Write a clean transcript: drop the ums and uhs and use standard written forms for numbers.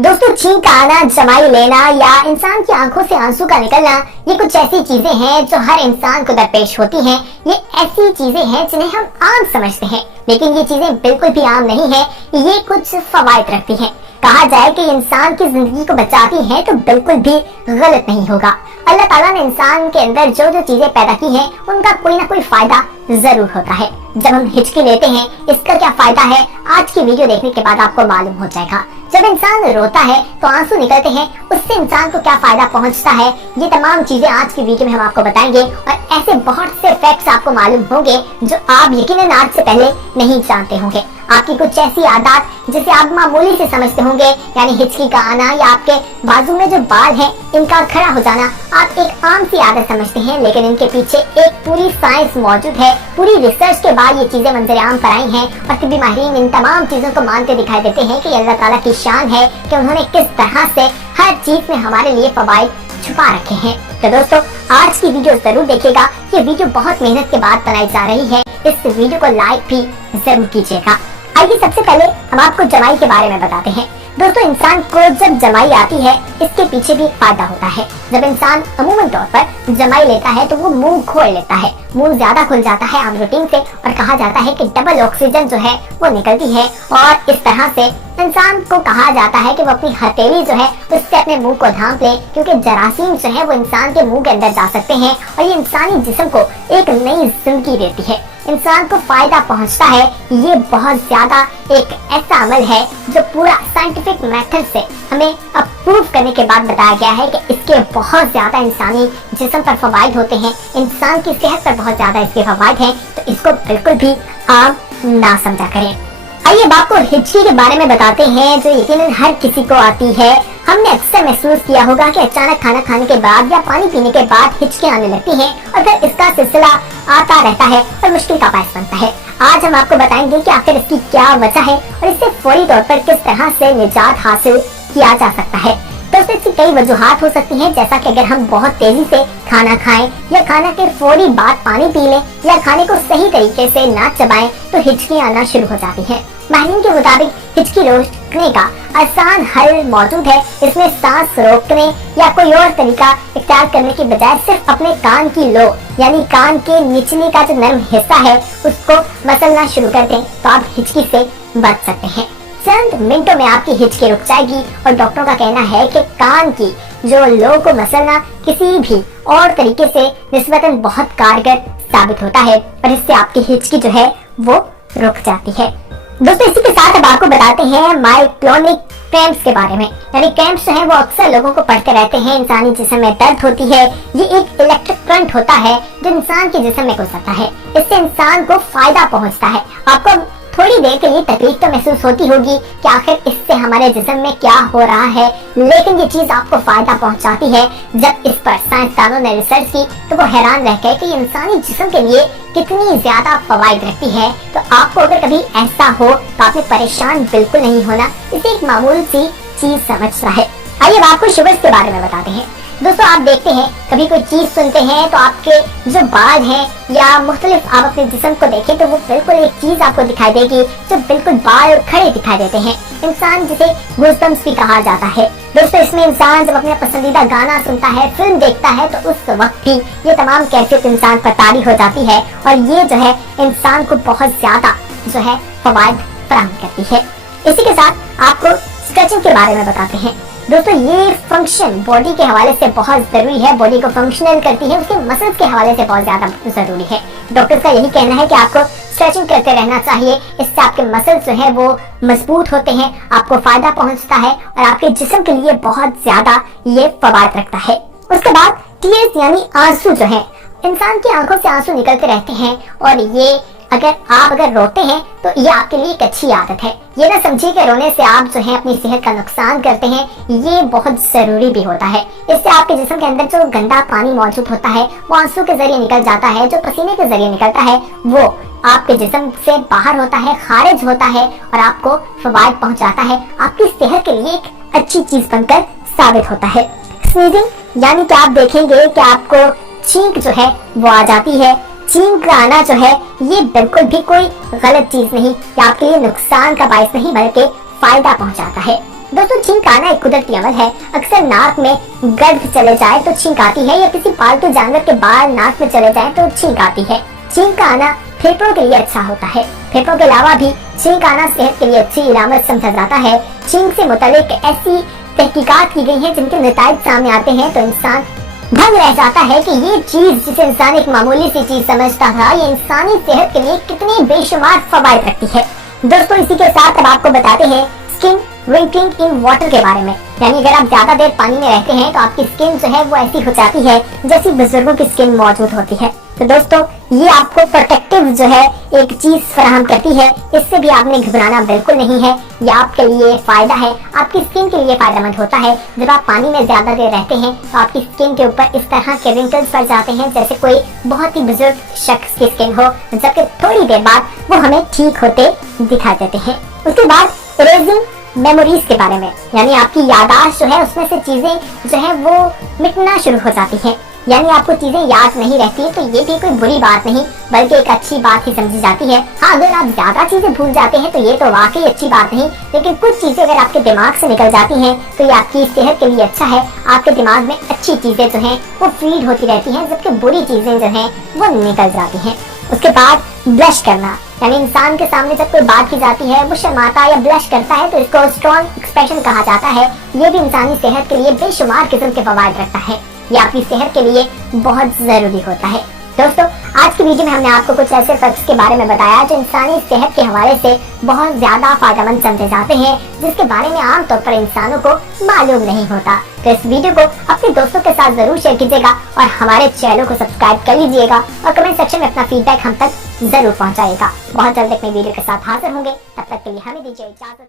दोस्तों, छींक का आना, जमाई लेना या इंसान की आंखों से आंसू का निकलना, ये कुछ ऐसी चीजें हैं जो हर इंसान को दरपेश होती हैं। ये ऐसी चीजें हैं जिन्हें हम आम समझते हैं, लेकिन ये चीजें बिल्कुल भी आम नहीं है। ये कुछ फवायद रखती हैं। कहा जाए कि इंसान की जिंदगी को बचाती हैं तो बिल्कुल भी गलत नहीं होगा। अल्लाह ताला ने इंसान के अंदर जो जो चीजें पैदा की हैं, उनका कोई ना कोई फायदा जरूर होता है। जब हम हिचकी लेते हैं, इसका क्या फायदा है, आज की वीडियो देखने के बाद आपको मालूम हो जाएगा। जब इंसान रोता है तो आंसू निकलते हैं, उससे इंसान को क्या फायदा पहुंचता है, ये तमाम चीजें आज की वीडियो में हम आपको बताएंगे। और ऐसे बहुत से फैक्ट्स आपको मालूम होंगे जो आप यकीनन आज से पहले नहीं जानते होंगे। आपकी कुछ ऐसी आदत जिसे आप मामूली से समझते होंगे, यानी हिचकी का आना या आपके बाजू में जो बाल हैं इनका खड़ा हो जाना, आप एक आम सी आदत समझते हैं, लेकिन इनके पीछे एक पूरी साइंस मौजूद है। पूरी रिसर्च के बाद ये चीजें मंजर आम पर आई हैं और तिब्बी माहिरीन इन तमाम चीजों को मानते दिखाई देते हैं कि अल्लाह ताला की शान है कि उन्होंने किस तरह से हर चीज में हमारे लिए फवाइद छुपा रखे हैं। तो दोस्तों, आज की वीडियो जरूर देखिएगा। ये वीडियो बहुत मेहनत के बाद बनाई जा रही है, इस वीडियो को लाइक भी जरूर कीजिएगा। आइए सबसे पहले हम आपको जमाई के बारे में बताते हैं। दोस्तों, इंसान को जब जमाई आती है, इसके पीछे भी फायदा होता है। जब इंसान अमूमन तौर पर जमाई लेता है तो वो मुंह खोल लेता है, मुंह ज्यादा खुल जाता है आम रूटीन से, और कहा जाता है कि डबल ऑक्सीजन जो है वो निकलती है। और इस तरह से इंसान को कहा जाता है कि वो अपनी हथेली जो है उससे अपने मुंह को ढांप ले, क्योंकि जरासीम जो है वो इंसान के मुंह के अंदर जा सकते हैं और ये इंसानी जिस्म को एक नई जिंदगी देती है, इंसान को फायदा पहुंचता है। ये बहुत ज्यादा एक ऐसा अमल है जो पूरा साइंटिफिक मेथड से हमें अप्रूव करने के बाद बताया गया है कि इसके बहुत ज्यादा इंसानी जिस्म पर फवायद होते हैं, इंसान की सेहत पर बहुत ज्यादा इसके फवायद हैं। तो इसको बिल्कुल भी आम ना समझा करें। आइए अब आपको हिचकी के बारे में बताते हैं, जो यकीनन हर किसी को आती है। हमने अक्सर महसूस किया होगा कि अचानक खाना खाने के बाद या पानी पीने के बाद हिचकी आने लगती हैं और फिर इसका सिलसिला आता रहता है और मुश्किल का बायस बनता है। आज हम आपको बताएंगे कि आखिर इसकी क्या वजह है और इससे फौरी तौर पर किस तरह से निजात हासिल किया जा सकता है। दोस्तों, इसकी कई वजूहात हो सकती हैं, जैसा कि अगर हम बहुत तेजी से खाना खाएं या खाना के फौरी बाद पानी पी लें या खाने को सही तरीके से ना चबाएं तो हिचकी आना शुरू हो जाती है। माहिरीन के मुताबिक हिचकी रोकने का आसान हल मौजूद है। इसमें सांस रोकने या कोई और तरीका इख्तियार करने की बजाय सिर्फ अपने कान की लो, यानी कान के निचले का जो नरम हिस्सा है उसको मसलना शुरू कर दें तो आप हिचकी से बच सकते हैं। चंद मिनटों में आपकी हिचकी रुक जाएगी और डॉक्टरों का कहना है कि कान की जो लो को मसलना किसी भी और तरीके से निस्बतन बहुत कारगर साबित होता है और इससे आपकी हिचकी जो है वो रुक जाती है। दोस्तों, इसी के साथ अब आपको बताते हैं माइक्लोनिक क्रैम्प्स के बारे में। यानी क्रैम्प्स जो है वो अक्सर लोगों को पड़ते रहते हैं, इंसानी जिस्म में दर्द होती है। ये एक इलेक्ट्रिक करंट होता है जो इंसान के जिस्म में गुजरता है, इससे इंसान को फायदा पहुंचता है। आपको थोड़ी देर के लिए तकलीफ तो महसूस होती होगी कि आखिर इससे हमारे जिस्म में क्या हो रहा है, लेकिन ये चीज आपको फायदा पहुंचाती है। जब इस पर साइंसदानों ने रिसर्च की तो वो हैरान रह गए कि इंसानी जिस्म के लिए कितनी ज्यादा फवायद रखती है। तो आपको अगर कभी ऐसा हो तो आपने परेशान बिल्कुल नहीं होना, इसे एक मामूली सी चीज समझना है। आइए अब आपको शुगर्स के बारे में बताते हैं। दोस्तों, आप देखते हैं कभी कोई चीज सुनते हैं तो आपके जो बाल हैं या मुख्तलिफ आप अपने जिस्म को देखें तो वो बिल्कुल एक चीज आपको दिखाई देगी जो बिल्कुल बाल खड़े दिखाई देते हैं, इंसान जिसे गूज़बम्प्स भी कहा जाता है। दोस्तों, इसमें इंसान जब अपना पसंदीदा गाना सुनता है, फिल्म देखता है तो उस वक्त भी ये तमाम कैफियत इंसान पर तारी हो जाती है और ये जो है इंसान को बहुत ज्यादा जो है फवायद फराहम करती है। इसी के साथ आपको स्ट्रेचिंग के बारे में बताते हैं। दोस्तों, ये फंक्शन बॉडी के हवाले से बहुत जरूरी है, बॉडी को फंक्शनल करती है, उसके मसल्स के हवाले से बहुत ज्यादा जरूरी है। डॉक्टर्स का यही कहना है कि आपको स्ट्रेचिंग करते रहना चाहिए, इससे आपके मसल्स जो है वो मजबूत होते हैं, आपको फायदा पहुंचता है और आपके जिस्म के लिए बहुत ज्यादा ये फवायद रखता है। उसके बाद टीयर्स यानी आंसू जो है, इंसान की आंखों से आंसू निकलते रहते हैं और ये अगर रोते हैं तो ये आपके लिए एक अच्छी आदत है। ये ना समझिए कि रोने से आप जो है अपनी सेहत का नुकसान करते हैं, ये बहुत जरूरी भी होता है। इससे आपके जिस्म के अंदर जो गंदा पानी मौजूद होता है वो आंसू के जरिए निकल जाता है, जो पसीने के जरिए निकलता है वो आपके जिस्म से बाहर होता है, खारिज होता है और आपको फवायद पहुंचाता है, आपकी सेहत के लिए एक अच्छी चीज बनकर साबित होता है। स्नीजिंग यानी कि आप देखेंगे कि आपको छींक जो है वो आ जाती है। छींक का आना जो है ये बिल्कुल भी कोई गलत चीज नहीं, या आपके लिए नुकसान का बायस नहीं बल्कि फायदा पहुंचाता है। दोस्तों छींक आना एक कुदरती अमल है। अक्सर नाक में गर्द चले जाए तो छींक आती है, या किसी पालतू जानवर के बाल नाक में चले जाए तो छींक आती है। छींक का आना फेफड़ों के लिए अच्छा होता है। फेफड़ों के अलावा भी छींक आना सेहत के लिए अच्छी इलामत समझा जाता है। छींक से मुतालिक ऐसी तहकीकात की गई है जिनके नताइज सामने आते हैं तो इंसान दंग रह जाता है कि ये चीज जिसे इंसान एक मामूली सी चीज समझता था, ये इंसानी सेहत के लिए कितनी बेशुमार फवायद रखती है। दोस्तों इसी के साथ अब आपको बताते हैं स्किन रिंकलिंग इन वाटर के बारे में। यानी अगर आप ज्यादा देर पानी में रहते हैं तो आपकी स्किन जो है वो ऐसी हो जाती है जैसी बुजुर्गों की स्किन मौजूद होती है। तो दोस्तों ये आपको प्रोटेक्टिव जो है एक चीज फराहम करती है, इससे भी आपने घबराना बिल्कुल नहीं है। ये आपके लिए फायदा है, आपकी स्किन के लिए फायदेमंद होता है। जब आप पानी में ज्यादा देर रहते हैं तो आपकी स्किन के ऊपर इस तरह के रिंकल्स पड़ जाते हैं जैसे कोई बहुत ही बुजुर्ग शख्स की स्किन हो, जबकि थोड़ी देर बाद वो हमें ठीक होते दिखाई देते हैं। उसके बाद इरेजिंग मेमोरीज के बारे में, यानी आपकी याददाश्त जो है उसमें से चीजें जो है वो मिटना शुरू हो जाती है। यानी आपको चीजें याद नहीं रहती तो ये भी कोई बुरी बात नहीं बल्कि एक अच्छी बात ही समझी जाती है। हाँ, अगर आप ज्यादा चीजें भूल जाते हैं तो ये तो वाकई अच्छी बात नहीं, लेकिन कुछ चीजें अगर आपके दिमाग से निकल जाती हैं तो ये आपकी सेहत के लिए अच्छा है। आपके दिमाग में अच्छी चीजें जो हैं वो फीड होती रहती हैं, जबकि बुरी चीजें जो हैं वो निकल जाती हैं। उसके बाद ब्लश करना, यानी इंसान के सामने जब कोई बात की जाती है वो शर्माता या ब्लश करता है तो इसको स्ट्रॉन्ग एक्सप्रेशन कहा जाता है। ये भी इंसानी सेहत के लिए बेशुमार किस्म के फवायद रखता है। ये आपकी सेहत के लिए बहुत जरूरी होता है। दोस्तों आज की वीडियो में हमने आपको कुछ ऐसे फैक्ट्स के बारे में बताया जो इंसानी सेहत के हवाले से बहुत ज्यादा फायदेमंद समझे जाते हैं, जिसके बारे में आमतौर पर इंसानों को मालूम नहीं होता। तो इस वीडियो को अपने दोस्तों के साथ जरूर शेयर कीजिएगा और हमारे चैनल को सब्सक्राइब कर लीजिएगा और कमेंट सेक्शन में अपना फीडबैक हम तक जरूर पहुंचाइएगा। बहुत जल्द एक नई वीडियो के साथ हाजिर होंगे, तब तक के लिए हमें दीजिए इजाजत।